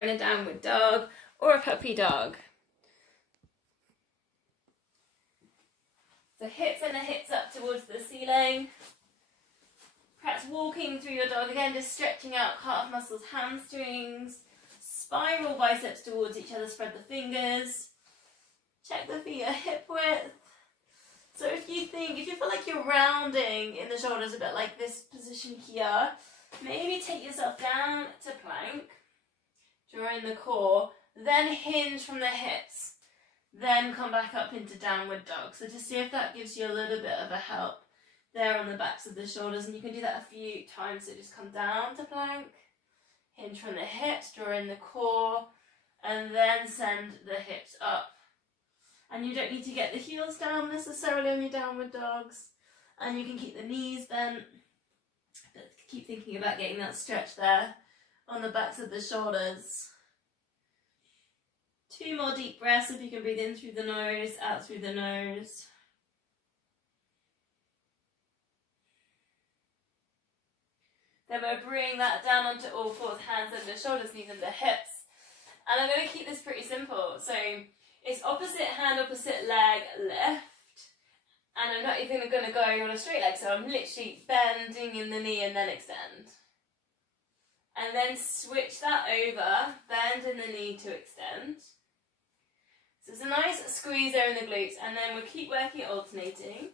in a downward dog or a puppy dog. So hips and the hips up towards the ceiling. Perhaps walking through your dog again, just stretching out calf muscles, hamstrings. Spiral biceps towards each other, spread the fingers. Check the feet at hip width. So if you feel like you're rounding in the shoulders a bit like this position here, maybe take yourself down to plank, draw in the core, then hinge from the hips, then come back up into downward dog. So just see if that gives you a little bit of a help there on the backs of the shoulders, and you can do that a few times. So just come down to plank, hinge from the hips, draw in the core, and then send the hips up. And you don't need to get the heels down necessarily on your downward dogs, and you can keep the knees bent, but keep thinking about getting that stretch there on the backs of the shoulders. 2 more deep breaths if you can breathe in through the nose, out through the nose. Then we'll bring that down onto all fours, hands under shoulders, knees under hips. And I'm going to keep this pretty simple. So it's opposite hand, opposite leg, lift. And I'm not even going to go on a straight leg, so I'm literally bending in the knee and then extend. And then switch that over, bend in the knee to extend. So it's a nice squeeze there in the glutes, and then we'll keep working alternating.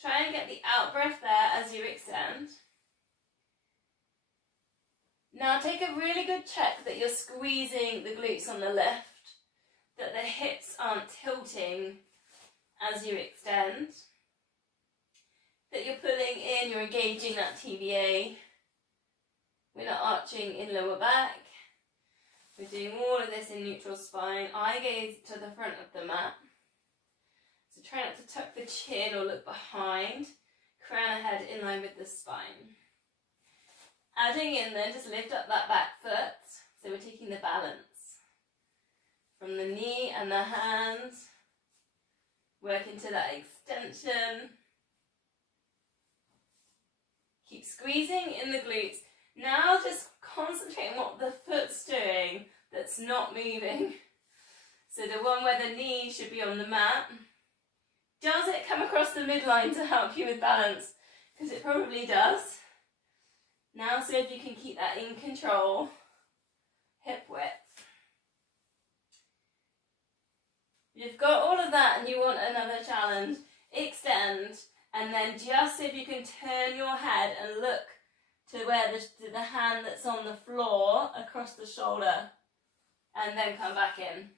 Try and get the out breath there as you extend. Now take a really good check that you're squeezing the glutes on the lift, that the hips aren't tilting as you extend, that you're pulling in, you're engaging that TVA. We're not arching in lower back. We're doing all of this in neutral spine, eye gaze to the front of the mat. So try not to tuck the chin or look behind, crown ahead in line with the spine. Adding in then, just lift up that back foot, so we're taking the balance from the knee and the hands, work into that extension. Keep squeezing in the glutes. Now just concentrate on what the foot's doing that's not moving. So the one where the knee should be on the mat. Does it come across the midline to help you with balance? Because it probably does. Now see if you can keep that in control. Hip width. You've got all of that and you want another challenge. Extend, and then just see if you can turn your head and look to where the hand that's on the floor across the shoulder, and then come back in.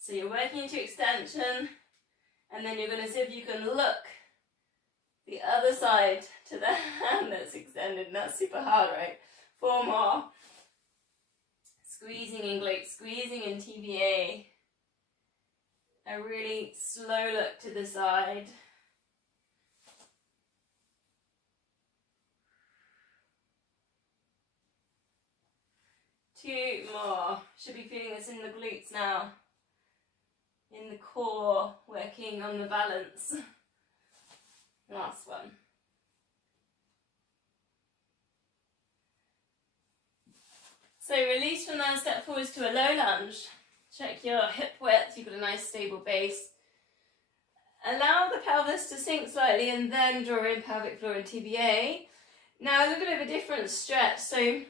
So you're working into extension, and then you're going to see if you can look the other side to the hand that's extended, and that's super hard, right? 4 more. Squeezing in glutes, squeezing in TVA. A really slow look to the side. Two more. Should be feeling this in the glutes now. In the core, working on the balance. Last one. So release from there, step forwards to a low lunge. Check your hip width, you've got a nice stable base. Allow the pelvis to sink slightly and then draw in pelvic floor and TBA. Now a little bit of a different stretch. So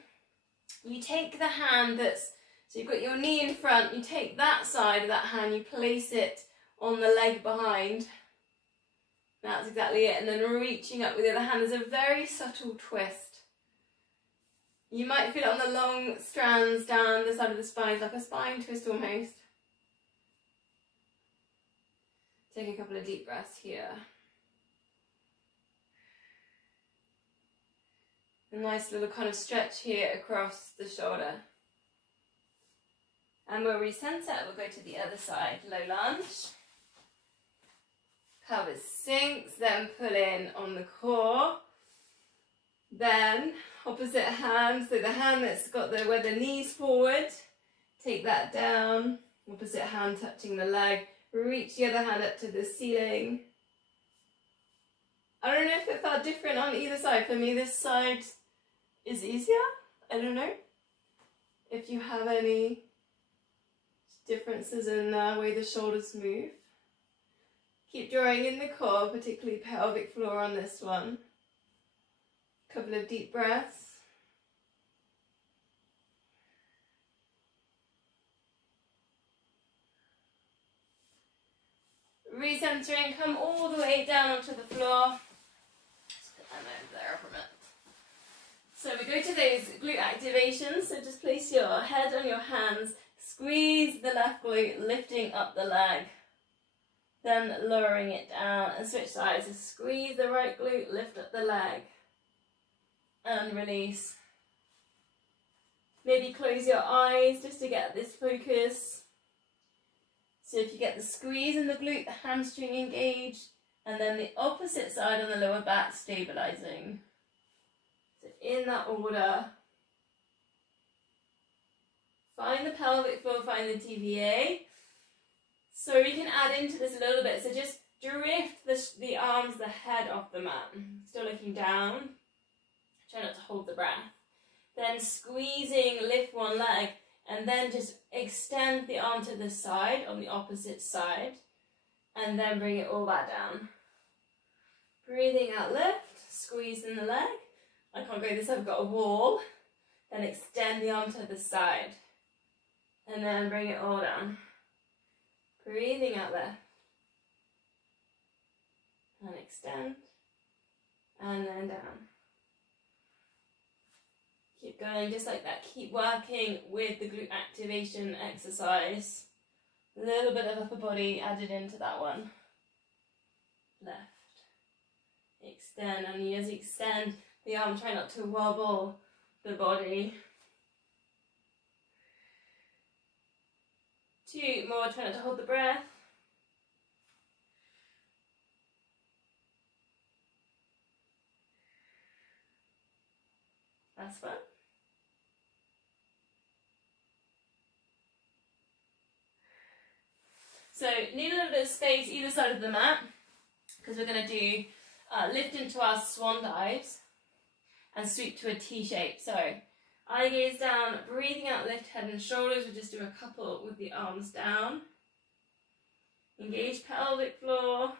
you take the hand so you've got your knee in front, you take that side of that hand, you place it on the leg behind. That's exactly it. And then reaching up with the other hand. There's a very subtle twist. You might feel it on the long strands down the side of the spine, like a spine twist almost. Take a couple of deep breaths here. A nice little kind of stretch here across the shoulder. And we'll recenter, we'll go to the other side. Low lunge. Pelvis sinks, then pull in on the core. Then opposite hand, so the hand that's got where the knee's forward, take that down. Opposite hand touching the leg. Reach the other hand up to the ceiling. I don't know if it felt different on either side. For me, this side is easier. I don't know if you have any differences in the way the shoulders move. Keep drawing in the core, particularly pelvic floor on this one. Couple of deep breaths. Recentering, come all the way down onto the floor. Just put that over there for a minute. So we go to those glute activations, so just place your head on your hands, squeeze the left glute, lifting up the leg, then lowering it down and switch sides. So squeeze the right glute, lift up the leg and release. Maybe close your eyes just to get this focus. So if you get the squeeze in the glute, the hamstring engaged, and then the opposite side on the lower back stabilizing. So in that order, find the pelvic floor, find the TVA. So you can add into this a little bit. So just drift the arms, the head off the mat. Still looking down. Try not to hold the breath. Then squeezing, lift one leg, and then just extend the arm to the side on the opposite side, and then bring it all back down. Breathing out, lift, squeeze in the leg. I can't go this, I've got a wall. Then extend the arm to the side, and then bring it all down. Breathing out, lift, and extend, and then down. Keep going just like that. Keep working with the glute activation exercise. A little bit of upper body added into that one. Left. Extend, and as you extend the arm, try not to wobble the body. 2 more, try not to hold the breath. Last one. So need a little bit of space either side of the mat, because we're going to do lift into our swan dives and sweep to a T shape. So eye gaze down, breathing out, lift head and shoulders. We'll just do a couple with the arms down. Engage pelvic floor.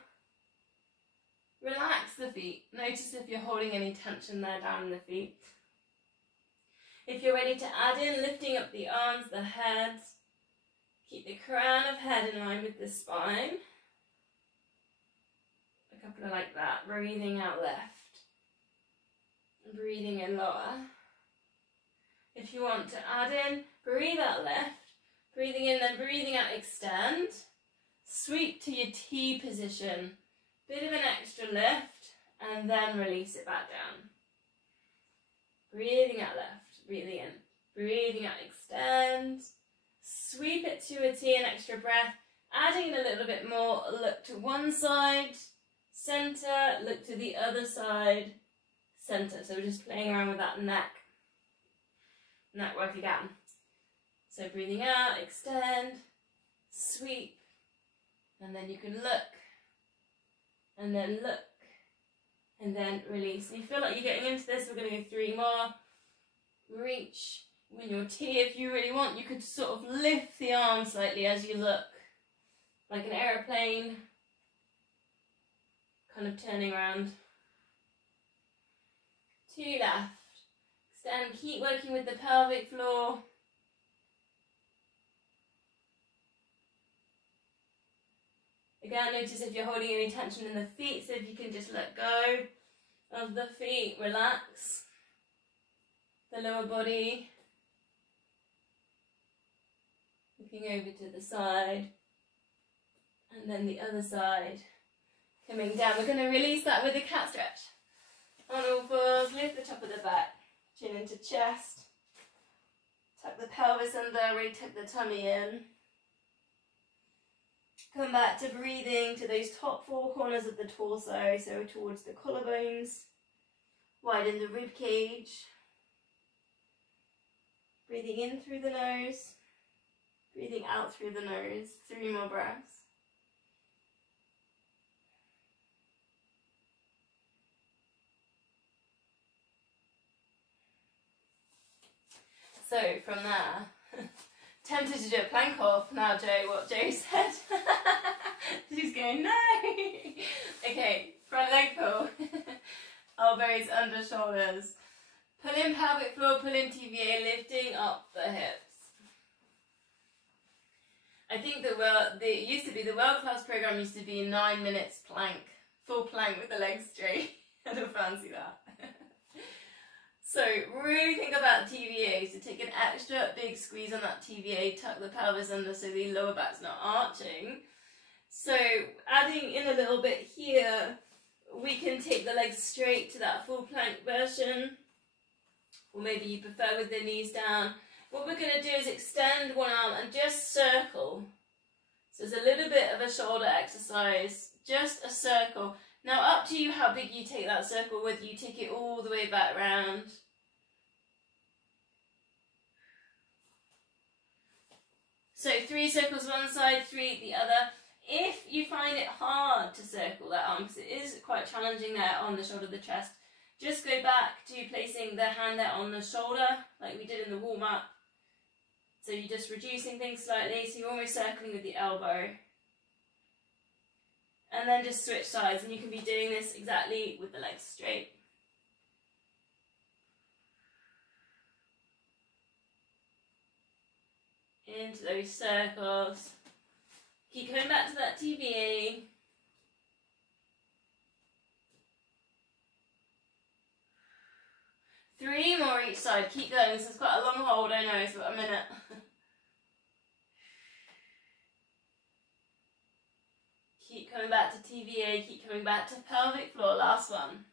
Relax the feet. Notice if you're holding any tension there down in the feet. If you're ready to add in, lifting up the arms, the head. Keep the crown of head in line with the spine. A couple of like that. Breathing out, left. Breathing in, lower. If you want to add in, breathe out, left. Breathing in, then breathing out, extend. Sweep to your T position. Bit of an extra lift, and then release it back down. Breathing out, left. Breathing in. Breathing out, extend. Sweep it to a T, an extra breath. Adding in a little bit more. Look to one side, center. Look to the other side, center. So we're just playing around with that neck work again. So breathing out, extend, sweep, and then you can look, and then look, and then release. And you feel like you're getting into this, we're going to go 3 more. Reach. When your T, if you really want, you could sort of lift the arm slightly as you look, like an aeroplane, kind of turning around. 2 left. Extend, keep working with the pelvic floor. Again, notice if you're holding any tension in the feet, so if you can just let go of the feet, relax the lower body. Looking over to the side, and then the other side. Coming down, we're going to release that with a cat stretch. On all fours, lift the top of the back, chin into chest. Tuck the pelvis under, really tuck the tummy in. Come back to breathing to those top 4 corners of the torso, so towards the collarbones. Widen the rib cage. Breathing in through the nose. Breathing out through the nose. 3 more breaths. So from there, tempted to do a plank off now, Joe, what Joe said. She's going, no. Okay, front leg pull. Elbows under shoulders. Pull in pelvic floor, pull in TVA, lifting up the hips. I think the world class program used to be 9 minutes plank, full plank with the legs straight. I don't fancy that. So really think about TVA. So take an extra big squeeze on that TVA, tuck the pelvis under so the lower back's not arching. So adding in a little bit here, we can take the legs straight to that full plank version, or maybe you prefer with the knees down. What we're going to do is extend one arm and just circle. So it's a little bit of a shoulder exercise, just a circle. Now up to you how big you take that circle, whether you take it all the way back round. So 3 circles one side, 3 the other. If you find it hard to circle that arm, because it is quite challenging there on the shoulder of the chest, just go back to placing the hand there on the shoulder, like we did in the warm-up. So you're just reducing things slightly, so you're almost circling with the elbow. And then just switch sides, and you can be doing this exactly with the legs straight. Into those circles. Keep coming back to that TVA. Three more each side. Keep going. This is quite a long hold, I know, it's about a minute. Keep coming back to TVA, keep coming back to pelvic floor, last one.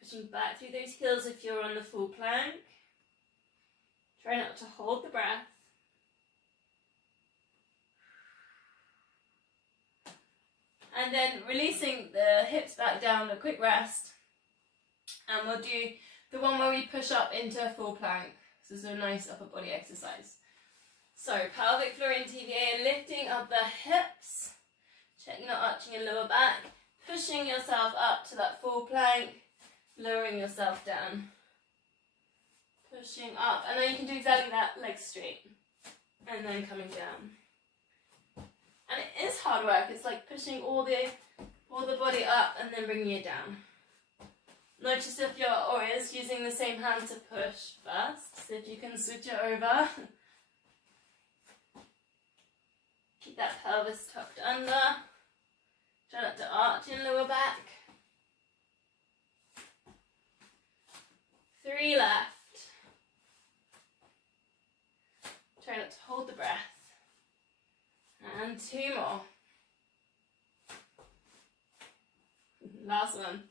Pushing back through those heels if you're on the full plank. Try not to hold the breath. And then releasing the hips back down, a quick rest. And we'll do the one where we push up into a full plank. This is a nice upper body exercise. So pelvic floor in TVA, lifting up the hips. Checking not arching your lower back. Pushing yourself up to that full plank. Lowering yourself down. Pushing up. And then you can do exactly that, legs straight. And then coming down. And it is hard work. It's like pushing all the body up and then bringing it down. Notice if you're always using the same hand to push first. So if you can switch it over. Keep that pelvis tucked under. Try not to arch in lower back. 3 left. Try not to hold the breath. And 2 more. Last one.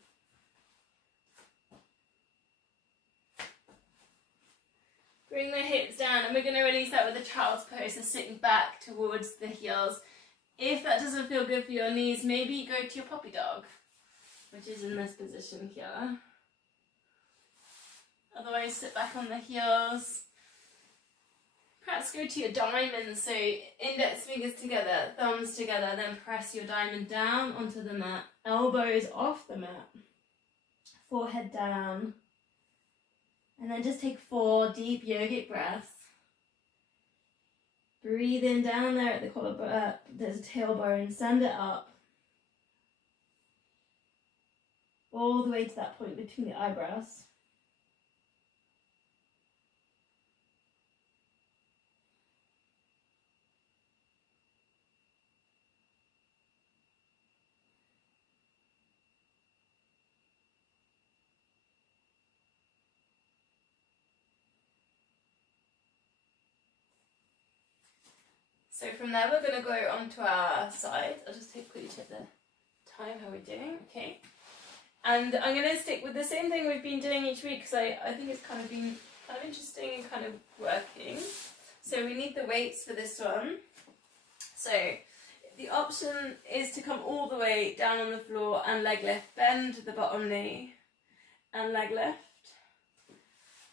Bring the hips down, and we're going to release that with a child's pose, so sitting back towards the heels. If that doesn't feel good for your knees, maybe go to your puppy dog, which is in this position here. Otherwise, sit back on the heels. Perhaps go to your diamond, so index fingers together, thumbs together, then press your diamond down onto the mat. Elbows off the mat. Forehead down. And then just take 4 deep yogic breaths. Breathe in down there at the collarbone, there's a tailbone, send it up. All the way to that point between the eyebrows. So from there we're going to go onto our side. I'll just quickly check the time, how we're doing, okay. And I'm going to stick with the same thing we've been doing each week because I think it's kind of been kind of interesting and kind of working. So we need the weights for this one. So the option is to come all the way down on the floor and leg lift, bend the bottom knee and leg lift.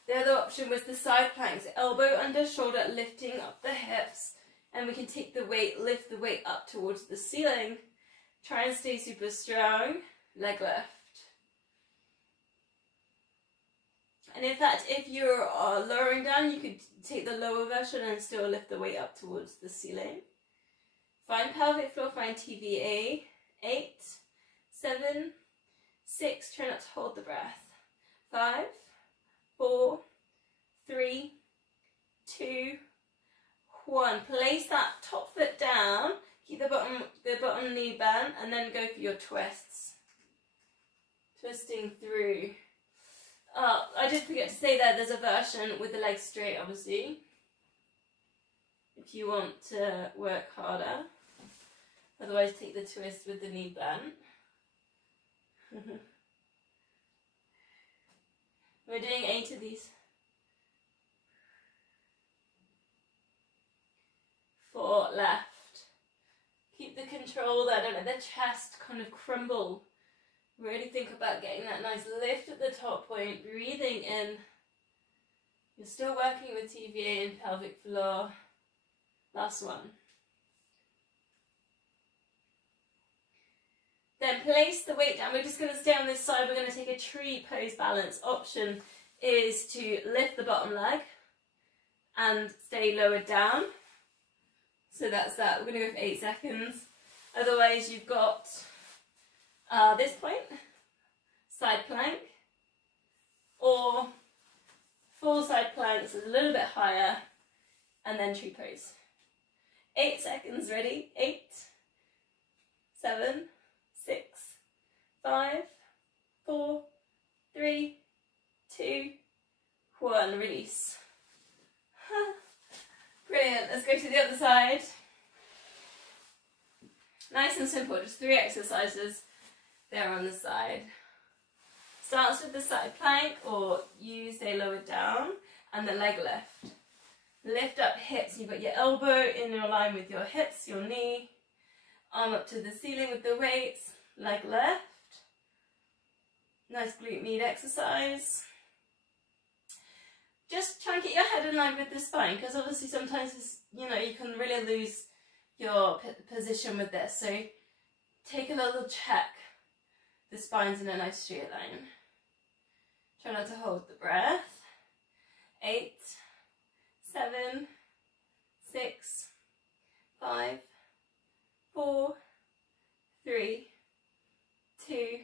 The other option was the side planks, elbow under shoulder, lifting up the hips. And we can take the weight, lift the weight up towards the ceiling. Try and stay super strong. Leg lift. And in fact, if you're lowering down, you could take the lower version and still lift the weight up towards the ceiling. Find pelvic floor, find TVA. 8, 7, 6, try not to hold the breath. 5, 4, 3, 2, 1. Place that top foot down, keep the bottom knee bent, and then go for your twists. Twisting through. I did forget to say that there's a version with the legs straight, obviously, if you want to work harder. Otherwise, take the twist with the knee bent. We're doing 8 of these. 4 left. Keep the control there, don't let the chest kind of crumble. Really think about getting that nice lift at the top point, breathing in. You're still working with TVA and pelvic floor. Last one. Then place the weight down. We're just going to stay on this side. We're going to take a tree pose balance. Option is to lift the bottom leg and stay lowered down. So that's that. We're going to go for 8 seconds. Otherwise, you've got this point, side plank, or full side planks a little bit higher, and then tree pose. 8 seconds, ready? 8, 7, 6, 5, 4, 3, 2, 1. Release. Brilliant. Let's go to the other side. Nice and simple, just 3 exercises there on the side. Starts with the side plank, or you stay lowered down, and the leg lift. Lift up hips, you've got your elbow in your line with your hips, your knee, arm up to the ceiling with the weights, leg lift. Nice glute med exercise. Just try and get your head in line with the spine, because obviously sometimes it's, you can really lose your position with this. So take a little check. The spine's in a nice straight line. Try not to hold the breath. 8, 7, 6, 5, 4, 3, 2,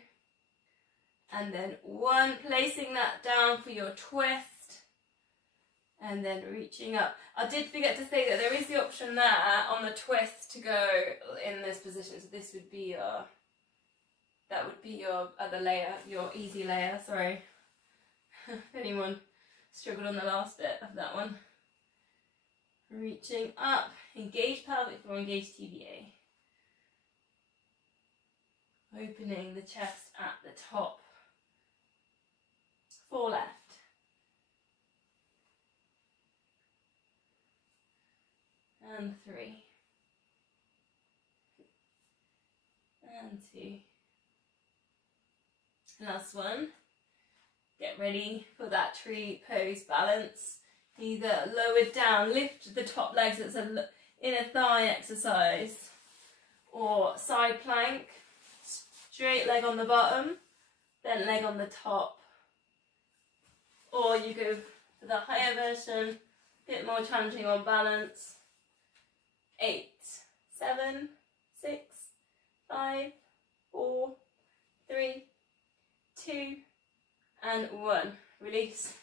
and then 1. Placing that down for your twist. And then reaching up. I did forget to say that there is the option there on the twist to go in this position. So this would be your, that would be your other layer, your easy layer, sorry. If anyone struggled on the last bit of that one. Reaching up, engage pelvic floor, engage TVA. Opening the chest at the top. 4 left. And 3. And 2. Last one. Get ready for that tree pose balance. Either lowered down, lift the top legs, it's an inner thigh exercise, or side plank, straight leg on the bottom, bent leg on the top. Or you go for the higher version, a bit more challenging on balance. 8, 7, 6, 5, 4, 3, 2, and 1. Release.